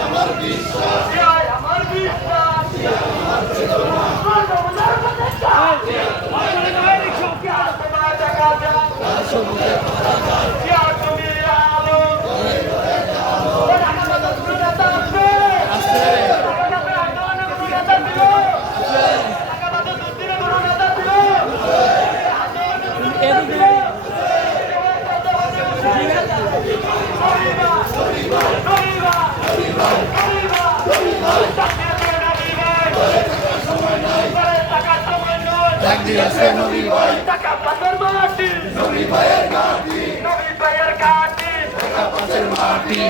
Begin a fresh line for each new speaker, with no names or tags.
আমার বিশ্বাস টাকা নবী নবী ভাইয়ের মাটি